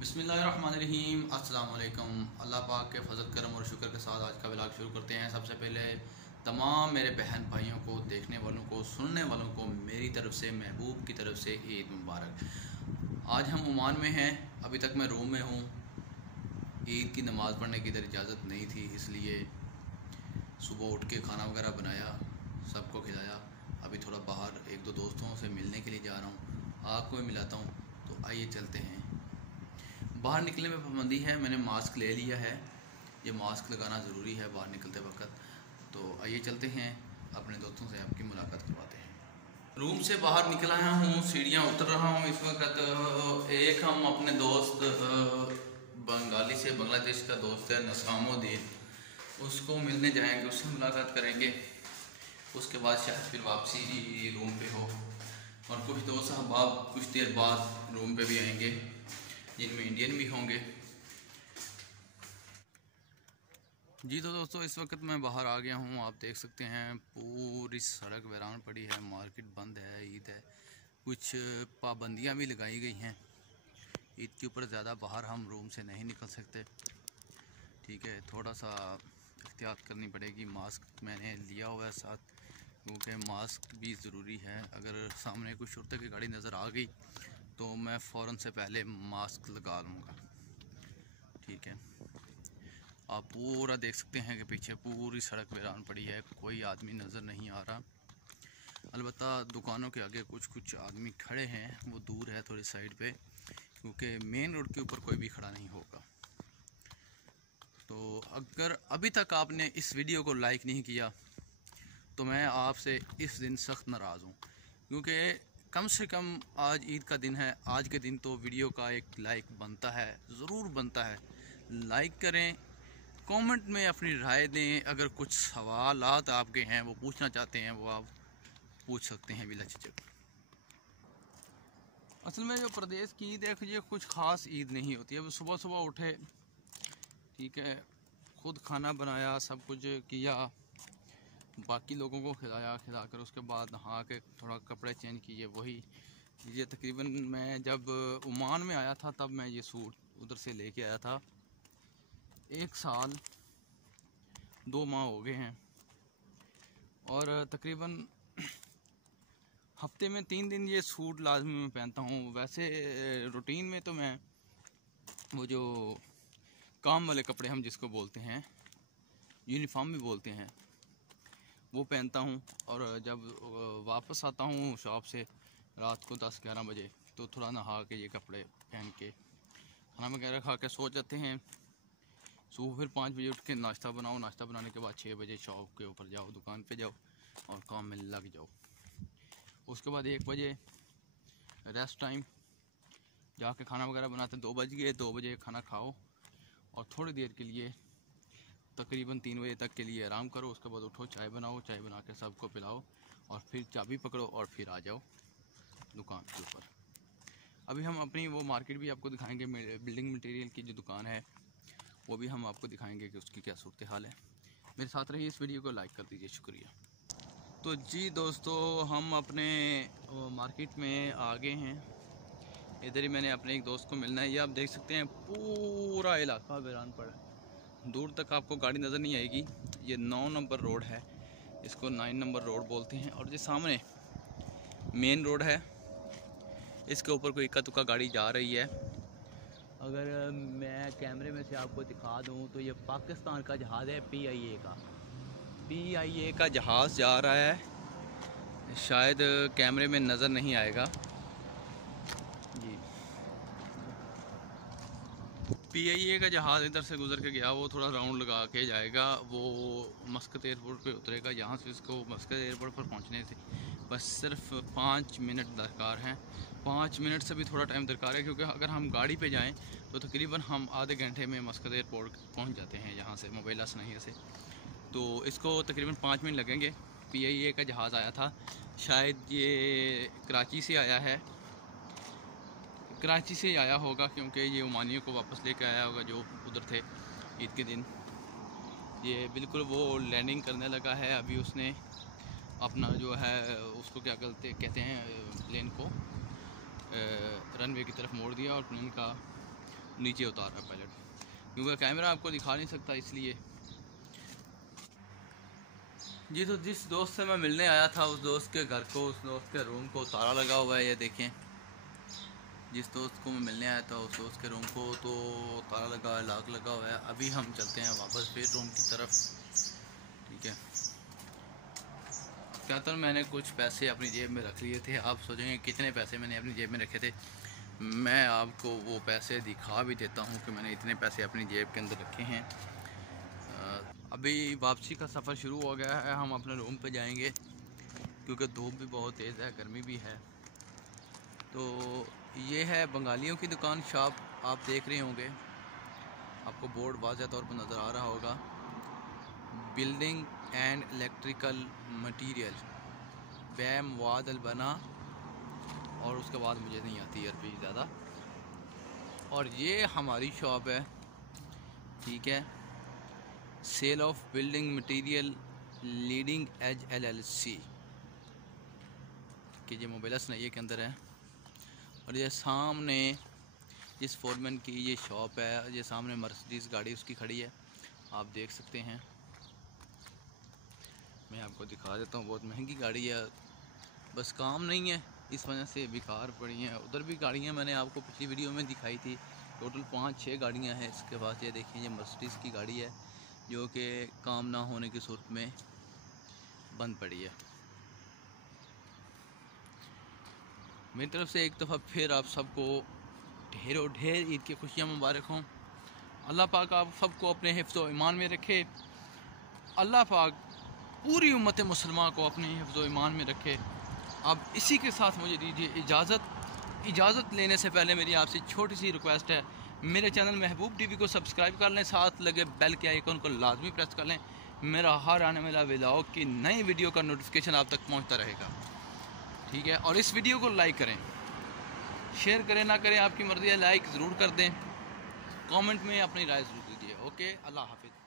बिस्मिल्लाहिर्रहमानिर्रहीम। अस्सलाम वालेकुम। अल्लाह पाक के फजल करम और शुक्र के साथ आज का व्लॉग शुरू करते हैं। सबसे पहले तमाम मेरे बहन भाइयों को, देखने वालों को, सुनने वालों को मेरी तरफ से, महबूब की तरफ से ईद मुबारक। आज हम ओमान में हैं, अभी तक मैं रूम में हूँ। ईद की नमाज़ पढ़ने की इधर इजाज़त नहीं थी, इसलिए सुबह उठ के खाना वगैरह बनाया, सबको खिलाया। अभी थोड़ा बाहर एक दो दोस्तों से मिलने के लिए जा रहा हूँ, आपको भी मिलाता हूँ। तो आइए चलते हैं। बाहर निकलने में पाबंदी है, मैंने मास्क ले लिया है। ये मास्क लगाना ज़रूरी है बाहर निकलते वक्त। तो आइए चलते हैं, अपने दोस्तों से आपकी मुलाकात करवाते हैं। रूम से बाहर निकल आया हूँ, सीढ़ियाँ उतर रहा हूँ इस वक्त। एक हम अपने दोस्त बंगाली से, बांग्लादेश का दोस्त है नसामुद्दीन, उसको मिलने जाएंगे, उससे मुलाकात करेंगे। उसके बाद शायद फिर वापसी रूम पे हो। और कुछ दोस्त अहबाब कुछ देर बाद रूम पे भी आएंगे, जिनमें इंडियन भी होंगे। जी तो दोस्तों, इस वक्त मैं बाहर आ गया हूँ। आप देख सकते हैं पूरी सड़क वीरान पड़ी है, मार्केट बंद है, ईद है। कुछ पाबंदियाँ भी लगाई गई हैं ईद के ऊपर। ज़्यादा बाहर हम रूम से नहीं निकल सकते, ठीक है। थोड़ा सा एहतियात करनी पड़ेगी। मास्क मैंने लिया हुआ है साथ, क्योंकि मास्क भी ज़रूरी है। अगर सामने कोई शुरते की गाड़ी नज़र आ गई तो मैं फ़ौरन से पहले मास्क लगा लूँगा, ठीक है। आप पूरा देख सकते हैं कि पीछे पूरी सड़क वीरान पड़ी है, कोई आदमी नज़र नहीं आ रहा। अलबत्ता दुकानों के आगे कुछ कुछ आदमी खड़े हैं, वो दूर है थोड़ी साइड पे, क्योंकि मेन रोड के ऊपर कोई भी खड़ा नहीं होगा। तो अगर अभी तक आपने इस वीडियो को लाइक नहीं किया तो मैं आपसे इस दिन सख्त नाराज़ हूँ, क्योंकि कम से कम आज ईद का दिन है। आज के दिन तो वीडियो का एक लाइक बनता है, ज़रूर बनता है। लाइक करें, कमेंट में अपनी राय दें। अगर कुछ सवालात आपके हैं, वो पूछना चाहते हैं, वो आप पूछ सकते हैं बिला झिझक। असल में जो प्रदेश की ईद है, ये कुछ ख़ास ईद नहीं होती है। अब सुबह सुबह उठे, ठीक है, खुद खाना बनाया, सब कुछ किया, बाकी लोगों को खिलाकर उसके बाद नहा के थोड़ा कपड़े चेंज किए। वही ये तकरीबन मैं जब ओमान में आया था तब मैं ये सूट उधर से लेके आया था। 1 साल 2 माह हो गए हैं, और तकरीबन हफ्ते में 3 दिन ये सूट लाजमी मैं पहनता हूँ। वैसे रूटीन में तो मैं वो जो काम वाले कपड़े हम जिसको बोलते हैं, यूनिफॉर्म भी बोलते हैं, वो पहनता हूँ। और जब वापस आता हूँ शॉप से रात को 10-11 बजे, तो थोड़ा नहा के ये कपड़े पहन के खाना वगैरह खा के सो जाते हैं। सुबह फिर 5 बजे उठ के नाश्ता बनाओ, नाश्ता बनाने के बाद 6 बजे शॉप के ऊपर जाओ, दुकान पे जाओ और काम में लग जाओ। उसके बाद 1 बजे रेस्ट टाइम, जाके खाना वगैरह बनाते 2 बज गए, 2 बजे खाना खाओ और थोड़ी देर के लिए तकरीबन 3 बजे तक के लिए आराम करो। उसके बाद उठो, चाय बनाओ, चाय बना के सबको पिलाओ और फिर चाबी पकड़ो और फिर आ जाओ दुकान के ऊपर। अभी हम अपनी वो मार्केट भी आपको दिखाएंगे, बिल्डिंग मटेरियल की जो दुकान है वो भी हम आपको दिखाएंगे कि उसकी क्या सूरत हाल है। मेरे साथ रहिए, इस वीडियो को लाइक कर दीजिए, शुक्रिया। तो जी दोस्तों, हम अपने मार्केट में आ गए हैं। इधर ही मैंने अपने एक दोस्त को मिलना है। ये आप देख सकते हैं पूरा इलाका वीरान पड़ा है, दूर तक आपको गाड़ी नज़र नहीं आएगी। ये 9 नंबर रोड है, इसको 9 नंबर रोड बोलते हैं। और जो सामने मेन रोड है, इसके ऊपर कोई इक्का दुक्का गाड़ी जा रही है। अगर मैं कैमरे में से आपको दिखा दूं तो ये पाकिस्तान का जहाज़ है, PIA का जहाज़ जा रहा है। शायद कैमरे में नज़र नहीं आएगा जी। PIA का जहाज़ इधर से गुजर के गया, वो थोड़ा राउंड लगा के जाएगा, वो मस्कत एयरपोर्ट पे उतरेगा। यहाँ से इसको मस्कत एयरपोर्ट पर पहुँचने से बस सिर्फ 5 मिनट दरकार हैं। 5 मिनट से भी थोड़ा टाइम दरकार है, क्योंकि अगर हम गाड़ी पे जाएं तो तकरीबन हम आधे घंटे में मस्कत एयरपोर्ट पहुँच जाते हैं यहाँ से, मोबाइल सनैया से। तो इसको तकरीबन 5 मिनट लगेंगे। PIA का जहाज़ आया था, शायद ये कराची से आया है, कराची से आया होगा, क्योंकि ये ओमानियों को वापस लेकर आया होगा जो उधर थे ईद के दिन। ये बिल्कुल वो लैंडिंग करने लगा है। अभी उसने अपना जो है उसको क्या कहते हैं प्लेन को रनवे की तरफ मोड़ दिया और प्लेन का नीचे उतार रहा है पायलट, क्योंकि कैमरा आपको दिखा नहीं सकता इसलिए। जी तो जिस दोस्त से मैं मिलने आया था उस दोस्त के घर को, उस दोस्त के रूम को ताला लगा हुआ है, ये देखें। जिस दोस्त को मैं मिलने आया था उस दोस्त के रूम को तो ताला लगा है, लॉक लगा हुआ है। अभी हम चलते हैं वापस फिर रूम की तरफ, ठीक है। क्या तो मैंने कुछ पैसे अपनी जेब में रख लिए थे। आप सोचेंगे कितने पैसे मैंने अपनी जेब में रखे थे। मैं आपको वो पैसे दिखा भी देता हूँ कि मैंने इतने पैसे अपनी जेब के अंदर रखे हैं। अभी वापसी का सफ़र शुरू हो गया है, हम अपने रूम पे जाएंगे क्योंकि धूप भी बहुत तेज़ है, गर्मी भी है। तो ये है बंगालियों की दुकान, शॉप आप देख रहे होंगे, आपको बोर्ड वाज़ह तौर पर नज़र आ रहा होगा। बिल्डिंग एंड इलेक्ट्रिकल मटेरियल, बैम वादल बना, और उसके बाद मुझे नहीं आती अरबी ज़्यादा। और ये हमारी शॉप है, ठीक है। Sale of building material leading edge LLC कि ये मोबाइल्स नहीं के अंदर है। और ये सामने जिस फोरमैन की ये शॉप है, ये सामने मर्सिडीज़ गाड़ी उसकी खड़ी है, आप देख सकते हैं। मैं आपको दिखा देता हूँ, बहुत महंगी गाड़ी है, बस काम नहीं है इस वजह से बेकार पड़ी हैं। उधर भी गाड़ियाँ मैंने आपको पिछली वीडियो में दिखाई थी, टोटल 5-6 गाड़ियाँ हैं इसके पास। ये देखिए, ये मर्सिडीज़ की गाड़ी है जो कि काम ना होने की सूरत में बंद पड़ी है। मेरी तरफ से एक दफ़ा फिर आप सबको ढेरों ढेर ईद की खुशियाँ मुबारक हों। अल्लाह पाक आप सबको अपने हिफ्ज़ व ईमान में रखे। अल्लाह पाक पूरी उम्मत मुसलमान को अपने हिफ्ज़ व ईमान में रखे। अब इसी के साथ मुझे दीजिए इजाज़त लेने से पहले मेरी आपसे छोटी सी रिक्वेस्ट है, मेरे चैनल महबूब टीवी को सब्सक्राइब कर लें, साथ लगे बेल के आइकन को लाजमी प्रेस कर लें। मेरा हर आने वाला व्लॉग की नई वीडियो का नोटिफिकेशन आप तक पहुंचता रहेगा, ठीक है। और इस वीडियो को लाइक करें, शेयर करें ना करें आपकी मर्ज़ी है, लाइक ज़रूर कर दें, कमेंट में अपनी राय ज़रूर दीजिए। ओके, अल्लाह हाफिज़।